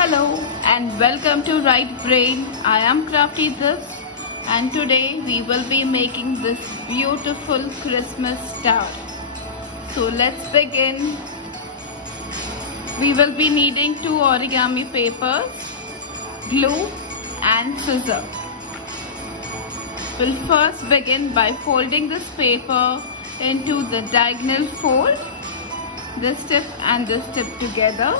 Hello and welcome to Right Brain. I am Crafty This and today we will be making this beautiful Christmas star. So let's begin. We will be needing 2 origami papers, glue and scissors. We'll first begin by folding this paper into the diagonal fold, this tip and this tip together.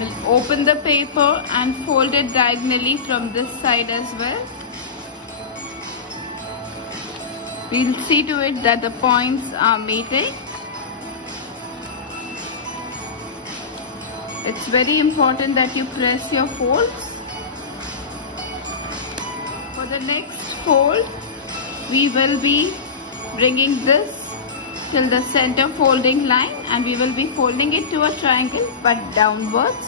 We'll open the paper and fold it diagonally from this side as well. We'll see to it that the points are meeting. It's very important that you press your folds. For the next fold, we will be bringing this till the center folding line and we will be folding it to a triangle but downwards.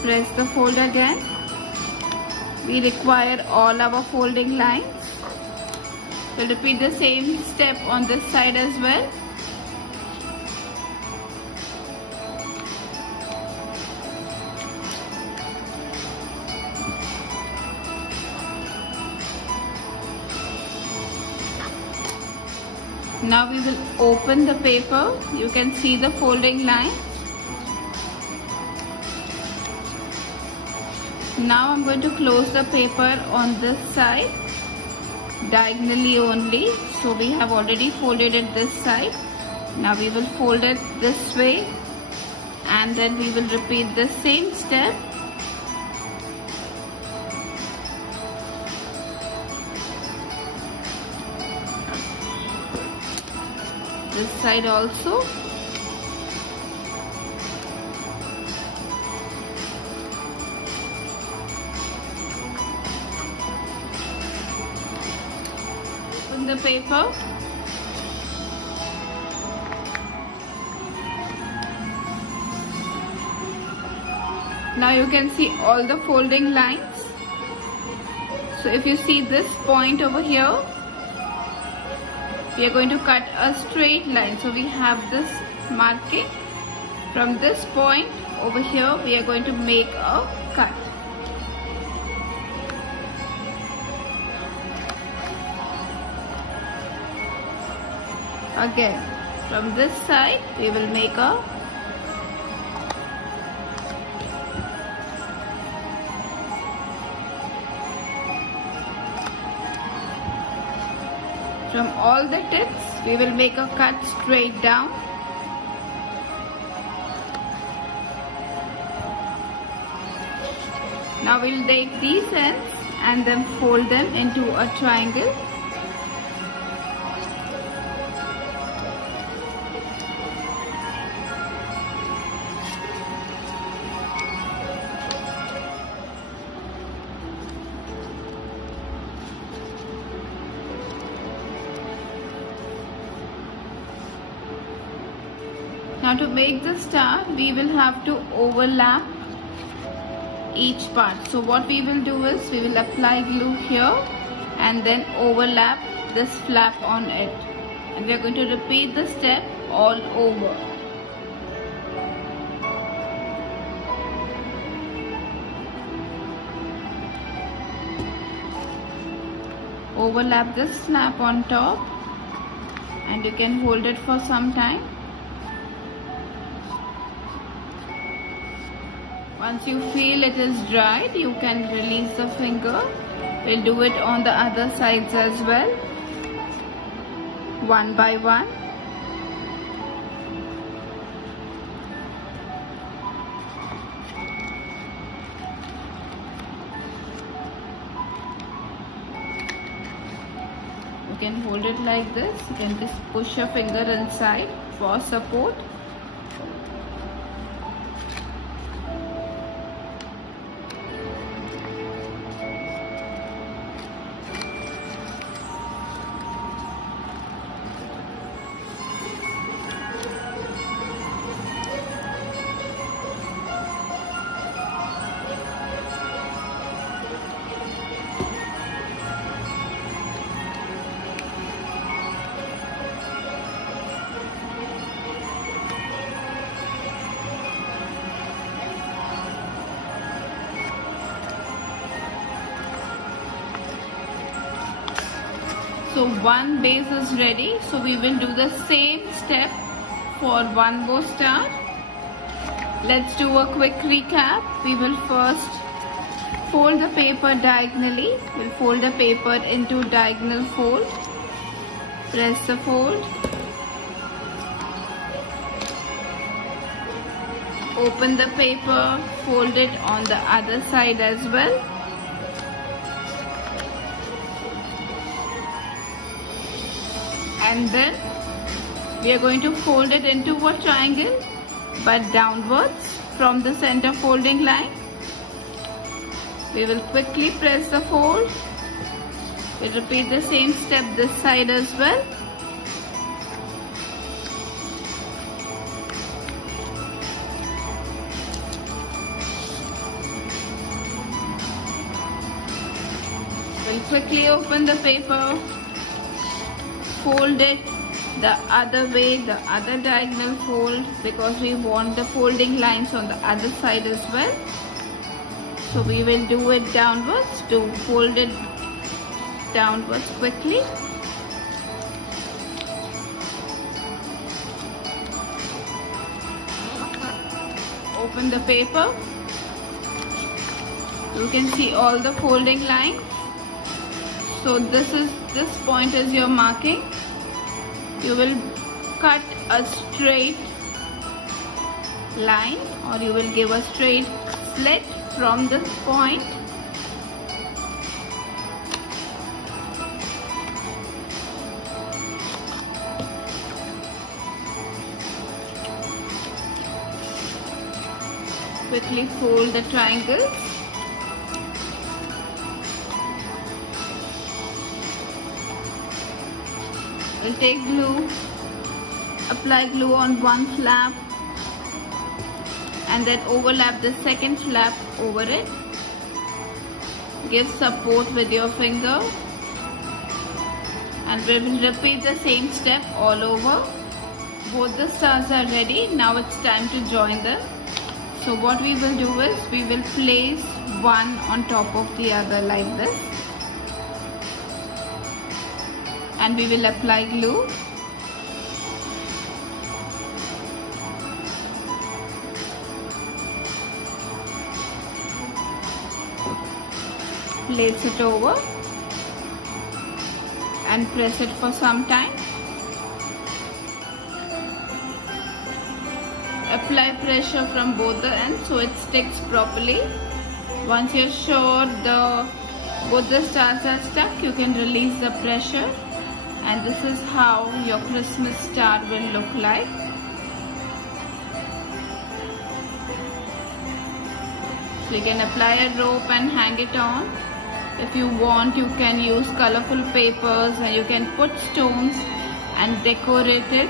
Press the fold again. We require all our folding lines. We'll repeat the same step on this side as well. Now we will open the paper. You can see the folding line. Now I'm going to close the paper on this side, diagonally only. So we have already folded it this side. Now we will fold it this way and then we will repeat the same step. This side also. Open the paper. Now you can see all the folding lines. So if you see this point over here, we are going to cut a straight line. So we have this marking. From this point over here, we are going to make a cut. Again, from this side, we will make a From all the tips, we will make a cut straight down. Now we will take these ends and then fold them into a triangle. Now to make the star, we will have to overlap each part. So what we will do is, we will apply glue here and then overlap this flap on it. And we are going to repeat the step all over. Overlap this flap on top and you can hold it for some time. Once you feel it is dried, you can release the finger. We'll do it on the other sides as well, one by one. You can hold it like this. You can just push your finger inside for support. So one base is ready. So we will do the same step for one more star. Let's do a quick recap. We will first fold the paper diagonally. We'll fold the paper into diagonal fold. Press the fold. Open the paper, fold it on the other side as well. And then we are going to fold it into a triangle, but downwards from the center folding line. We will quickly press the fold. We'll repeat the same step this side as well. We'll quickly open the paper, fold it the other way, the other diagonal fold, because we want the folding lines on the other side as well. So we will do it downwards to fold it downwards quickly. Open the paper. You can see all the folding lines. So this point is your marking. You will cut a straight line, or you will give a straight slit from this point. Quickly fold the triangles. We'll take glue, apply glue on one flap and then overlap the second flap over it. Give support with your finger and we will repeat the same step all over. Both the stars are ready. Now it's time to join them. So what we will do is we will place one on top of the other like this. And we will apply glue. Place it over and press it for some time. Apply pressure from both the ends so it sticks properly. Once you're sure both the stars are stuck, you can release the pressure. And this is how your Christmas star will look like. So you can apply a rope and hang it on. If you want, you can use colorful papers and you can put stones and decorate it.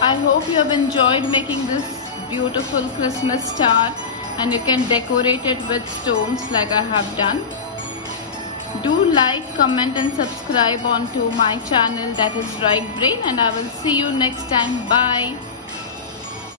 I hope you have enjoyed making this beautiful Christmas star, and you can decorate it with stones like I have done. Do like, comment and subscribe onto my channel, that is Right Brain, and I will see you next time. Bye.